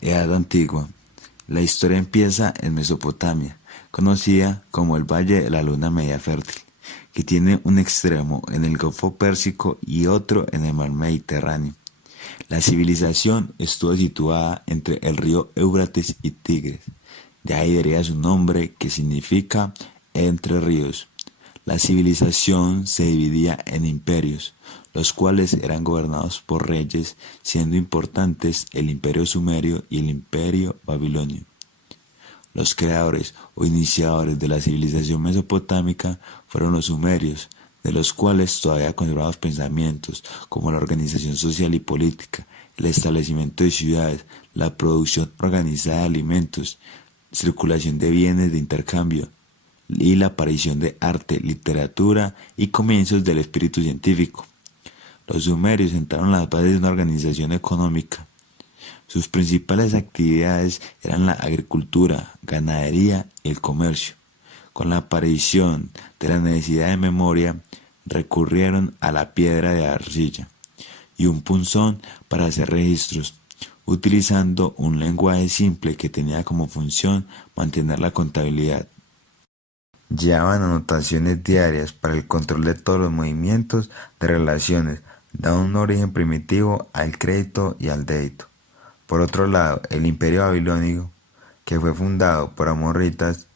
Edad Antigua. La historia empieza en Mesopotamia, conocida como el Valle de la Luna Media Fértil, que tiene un extremo en el Golfo Pérsico y otro en el Mar Mediterráneo. La civilización estuvo situada entre el río Éufrates y Tigres. De ahí deriva su nombre, que significa entre ríos. La civilización se dividía en imperios, los cuales eran gobernados por reyes, siendo importantes el imperio sumerio y el imperio babilonio. Los creadores o iniciadores de la civilización mesopotámica fueron los sumerios, de los cuales todavía conservamos pensamientos como la organización social y política, el establecimiento de ciudades, la producción organizada de alimentos, circulación de bienes de intercambio y la aparición de arte, literatura y comienzos del espíritu científico. Los sumerios sentaron las bases de una organización económica. Sus principales actividades eran la agricultura, ganadería y el comercio. Con la aparición de la necesidad de memoria, recurrieron a la piedra de arcilla y un punzón para hacer registros, utilizando un lenguaje simple que tenía como función mantener la contabilidad. Llevaban anotaciones diarias para el control de todos los movimientos de relaciones, dando un origen primitivo al crédito y al débito. Por otro lado, el imperio babilónico, que fue fundado por amorritas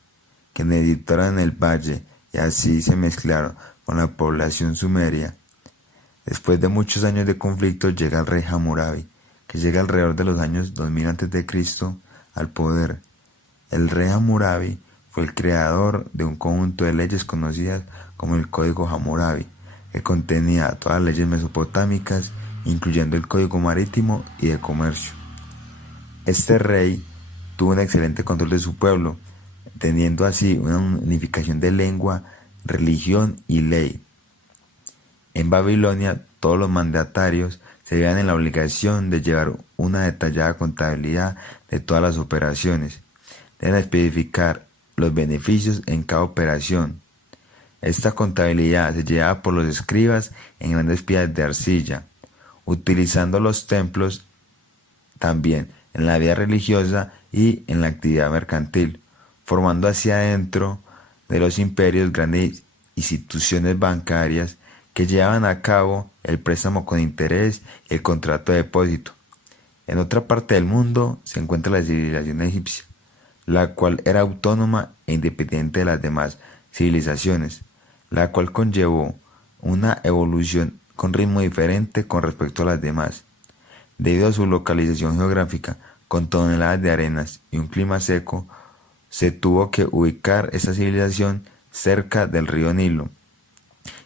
que meditaron en el valle y así se mezclaron con la población sumeria. Después de muchos años de conflicto llega el rey Hammurabi, que llega alrededor de los años 2000 a.C. al poder. El rey Hammurabi fue el creador de un conjunto de leyes conocidas como el Código Hammurabi, que contenía todas las leyes mesopotámicas, incluyendo el Código Marítimo y de Comercio. Este rey tuvo un excelente control de su pueblo, teniendo así una unificación de lengua, religión y ley. En Babilonia, todos los mandatarios se veían en la obligación de llevar una detallada contabilidad de todas las operaciones. Deben especificar los beneficios en cada operación. Esta contabilidad se llevaba por los escribas en grandes piedras de arcilla, utilizando los templos también en la vida religiosa y en la actividad mercantil, formando hacia adentro de los imperios grandes instituciones bancarias que llevaban a cabo el préstamo con interés y el contrato de depósito. En otra parte del mundo se encuentra la civilización egipcia, la cual era autónoma e independiente de las demás civilizaciones, la cual conllevó una evolución con ritmo diferente con respecto a las demás. Debido a su localización geográfica, con toneladas de arenas y un clima seco, se tuvo que ubicar esta civilización cerca del río Nilo,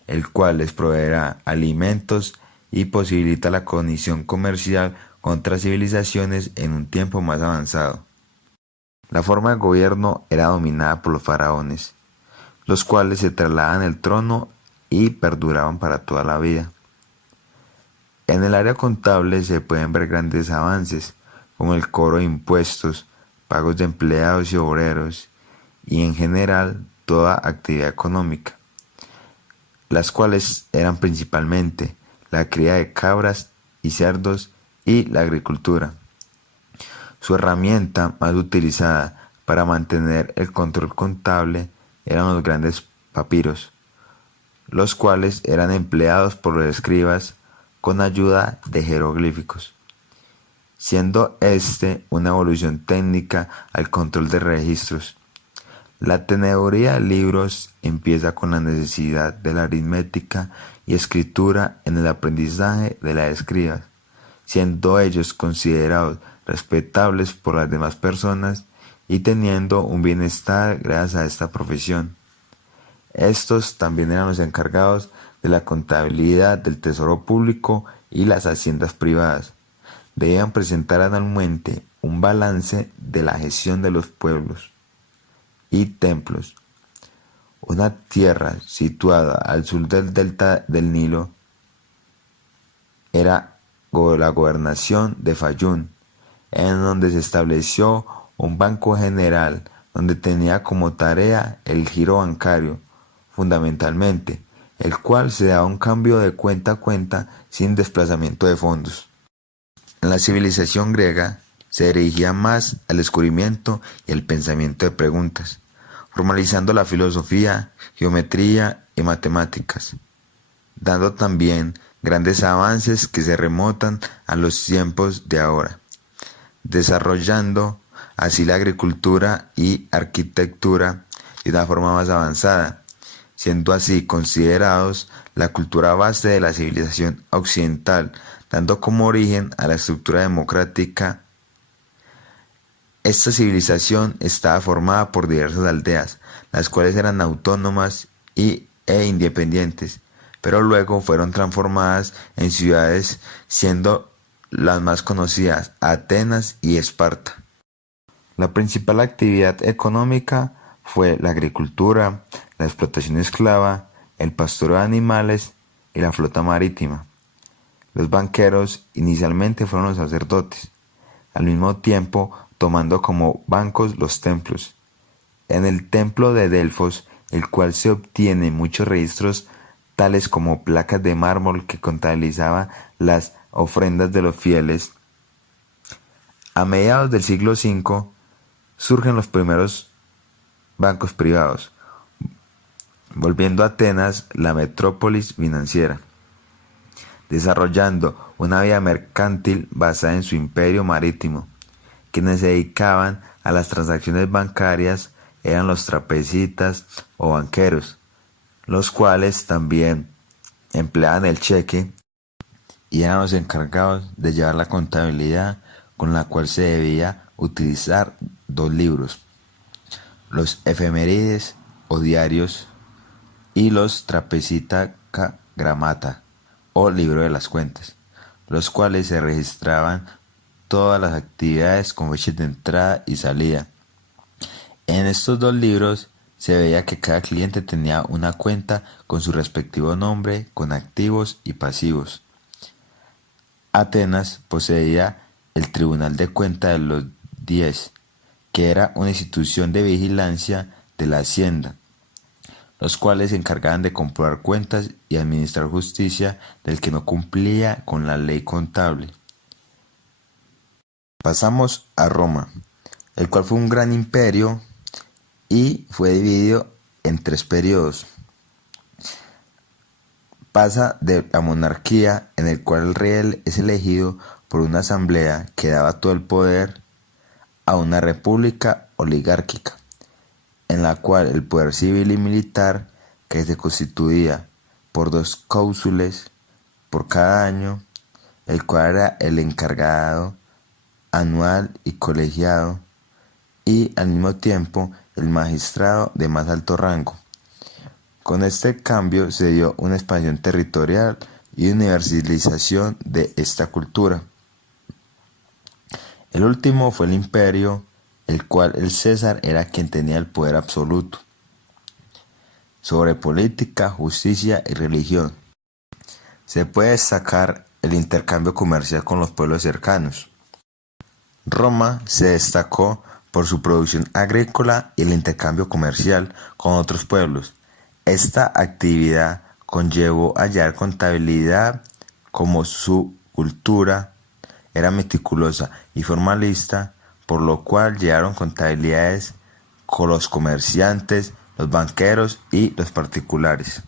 el cual les proveerá alimentos y posibilita la conexión comercial con otras civilizaciones en un tiempo más avanzado. La forma de gobierno era dominada por los faraones, los cuales se trasladan el trono y perduraban para toda la vida. En el área contable se pueden ver grandes avances, como el cobro de impuestos, pagos de empleados y obreros, y en general toda actividad económica, las cuales eran principalmente la cría de cabras y cerdos y la agricultura. Su herramienta más utilizada para mantener el control contable eran los grandes papiros, los cuales eran empleados por los escribas con ayuda de jeroglíficos, siendo este una evolución técnica al control de registros. La teneduría de libros empieza con la necesidad de la aritmética y escritura en el aprendizaje de las escribas, siendo ellos considerados respetables por las demás personas y teniendo un bienestar gracias a esta profesión. Estos también eran los encargados de la contabilidad del tesoro público y las haciendas privadas. Debían presentar anualmente un balance de la gestión de los pueblos y templos. Una tierra situada al sur del delta del Nilo era la gobernación de Fayún, en donde se estableció un banco general donde tenía como tarea el giro bancario, fundamentalmente, el cual se daba un cambio de cuenta a cuenta sin desplazamiento de fondos. En la civilización griega, se dirigía más al descubrimiento y al pensamiento de preguntas, formalizando la filosofía, geometría y matemáticas, dando también grandes avances que se remontan a los tiempos de ahora, desarrollando así la agricultura y arquitectura de una forma más avanzada, siendo así considerados la cultura base de la civilización occidental, dando como origen a la estructura democrática. Esta civilización estaba formada por diversas aldeas, las cuales eran autónomas e independientes, pero luego fueron transformadas en ciudades, siendo las más conocidas Atenas y Esparta. La principal actividad económica fue la agricultura, la explotación esclava, el pastoreo de animales y la flota marítima. Los banqueros inicialmente fueron los sacerdotes, al mismo tiempo tomando como bancos los templos. En el templo de Delfos, el cual se obtienen muchos registros tales como placas de mármol que contabilizaban las ofrendas de los fieles. A mediados del siglo V surgen los primeros bancos privados, volviendo a Atenas la metrópolis financiera, desarrollando una vida mercantil basada en su imperio marítimo. Quienes se dedicaban a las transacciones bancarias eran los trapecitas o banqueros, los cuales también empleaban el cheque y eran los encargados de llevar la contabilidad, con la cual se debía utilizar dos libros: los efemérides o diarios y los trapecita gramata o libro de las cuentas, los cuales se registraban todas las actividades con fechas de entrada y salida. En estos dos libros se veía que cada cliente tenía una cuenta con su respectivo nombre, con activos y pasivos. Atenas poseía el Tribunal de Cuenta de los 10, que era una institución de vigilancia de la hacienda, los cuales se encargaban de comprobar cuentas y administrar justicia del que no cumplía con la ley contable. Pasamos a Roma, el cual fue un gran imperio y fue dividido en 3 periodos. Pasa de la monarquía, en el cual el rey es elegido por una asamblea que daba todo el poder, a una república oligárquica, en la cual el poder civil y militar, que se constituía por 2 cónsules por cada año, el cual era el encargado anual y colegiado, y al mismo tiempo el magistrado de más alto rango. Con este cambio se dio una expansión territorial y universalización de esta cultura. El último fue el imperio, el cual el César era quien tenía el poder absoluto sobre política, justicia y religión. Se puede destacar el intercambio comercial con los pueblos cercanos. Roma se destacó por su producción agrícola y el intercambio comercial con otros pueblos. Esta actividad conllevó hallar contabilidad, como su cultura era meticulosa y formalista, por lo cual llevaron contabilidades con los comerciantes, los banqueros y los particulares.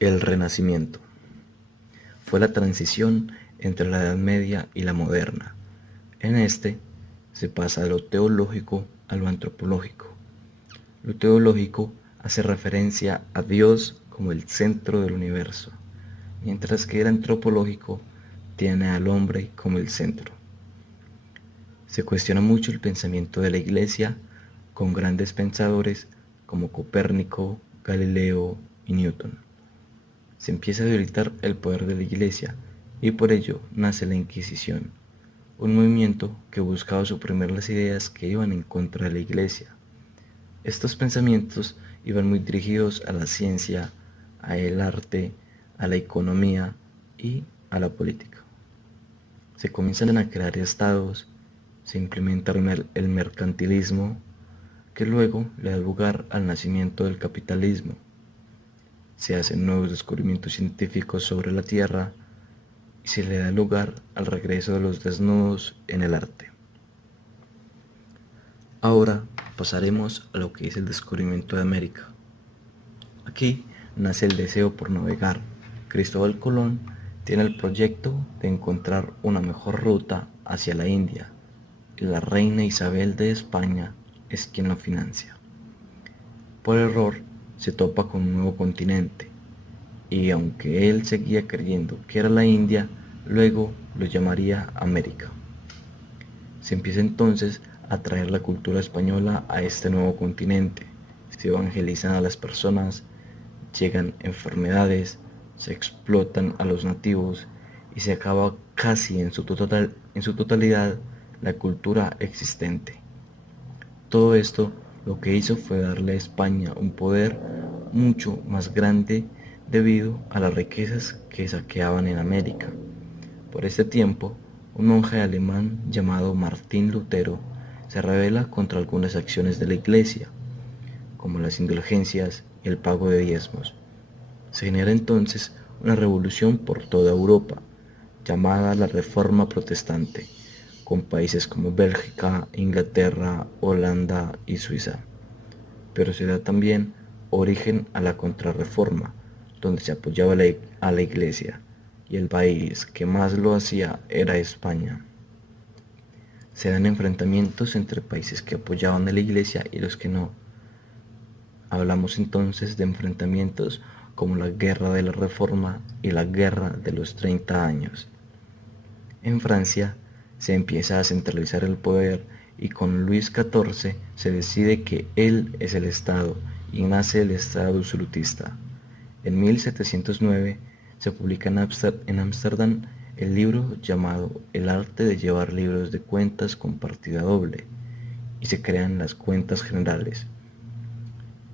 El Renacimiento fue la transición entre la Edad Media y la moderna. En este se pasa de lo teológico a lo antropológico. Lo teológico hace referencia a Dios como el centro del universo, mientras que el antropológico tiene al hombre como el centro. Se cuestiona mucho el pensamiento de la Iglesia con grandes pensadores como Copérnico, Galileo y Newton. Se empieza a debilitar el poder de la Iglesia y por ello nace la Inquisición, un movimiento que buscaba suprimir las ideas que iban en contra de la Iglesia. Estos pensamientos iban muy dirigidos a la ciencia, al arte, a la economía y a la política. Se comienzan a crear estados, se implementa el mercantilismo, que luego le da lugar al nacimiento del capitalismo. Se hacen nuevos descubrimientos científicos sobre la Tierra, y se le da lugar al regreso de los desnudos en el arte. Ahora pasaremos a lo que es el descubrimiento de América. Aquí nace el deseo por navegar. Cristóbal Colón tiene el proyecto de encontrar una mejor ruta hacia la India, y la reina Isabel de España es quien lo financia. Por error se topa con un nuevo continente, y aunque él seguía creyendo que era la India, luego lo llamaría América. Se empieza entonces a traer la cultura española a este nuevo continente, se evangelizan a las personas, llegan enfermedades, se explotan a los nativos y se acaba casi en su totalidad la cultura existente. Todo esto lo que hizo fue darle a España un poder mucho más grande debido a las riquezas que saqueaban en América. Por este tiempo, un monje alemán llamado Martín Lutero se rebela contra algunas acciones de la Iglesia, como las indulgencias y el pago de diezmos. Se genera entonces una revolución por toda Europa, llamada la Reforma Protestante, con países como Bélgica, Inglaterra, Holanda y Suiza. Pero se da también origen a la Contrarreforma, donde se apoyaba a la Iglesia, y el país que más lo hacía era España. Se dan enfrentamientos entre países que apoyaban a la Iglesia y los que no. Hablamos entonces de enfrentamientos como la Guerra de la Reforma y la Guerra de los 30 años. En Francia se empieza a centralizar el poder y con Luis XIV se decide que él es el Estado y nace el Estado absolutista. En 1709 se publica en Ámsterdam el libro llamado El arte de llevar libros de cuentas con partida doble y se crean las cuentas generales.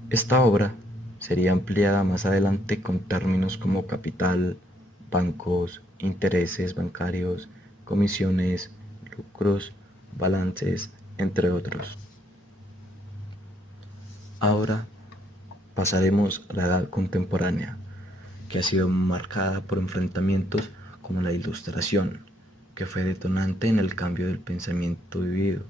Esta obra sería ampliada más adelante con términos como capital, bancos, intereses bancarios, comisiones, lucros, balances, entre otros. Ahora pasaremos a la edad contemporánea, que ha sido marcada por enfrentamientos como la Ilustración, que fue detonante en el cambio del pensamiento vivido.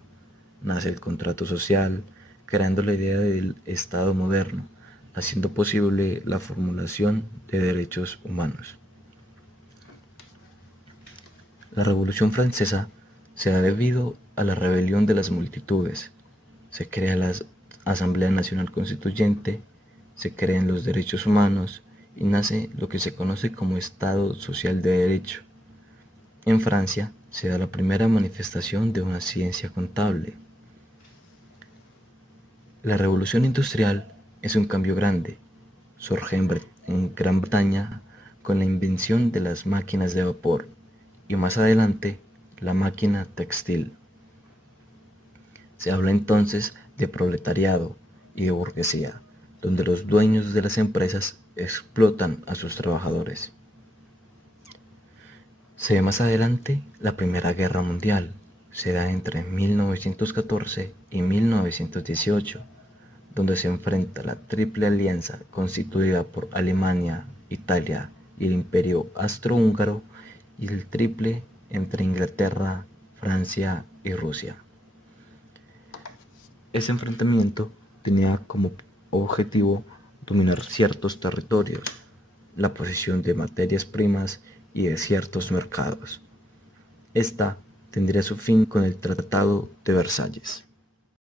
Nace el contrato social, creando la idea del Estado moderno, haciendo posible la formulación de derechos humanos. La Revolución Francesa se da debido a la rebelión de las multitudes. Se crea la Asamblea Nacional Constituyente, se crean los derechos humanos y nace lo que se conoce como Estado Social de Derecho. En Francia se da la primera manifestación de una ciencia contable. La Revolución Industrial es un cambio grande. Surge en Gran Bretaña con la invención de las máquinas de vapor y más adelante la máquina textil. Se habla entonces de proletariado y de burguesía, donde los dueños de las empresas explotan a sus trabajadores. Se ve más adelante la Primera Guerra Mundial. Se da entre 1914 y 1918, donde se enfrenta la Triple Alianza constituida por Alemania, Italia y el Imperio Austrohúngaro y el triple entre Inglaterra, Francia y Rusia. Ese enfrentamiento tenía como objetivo dominar ciertos territorios, la posesión de materias primas y de ciertos mercados. Esta tendría su fin con el Tratado de Versalles.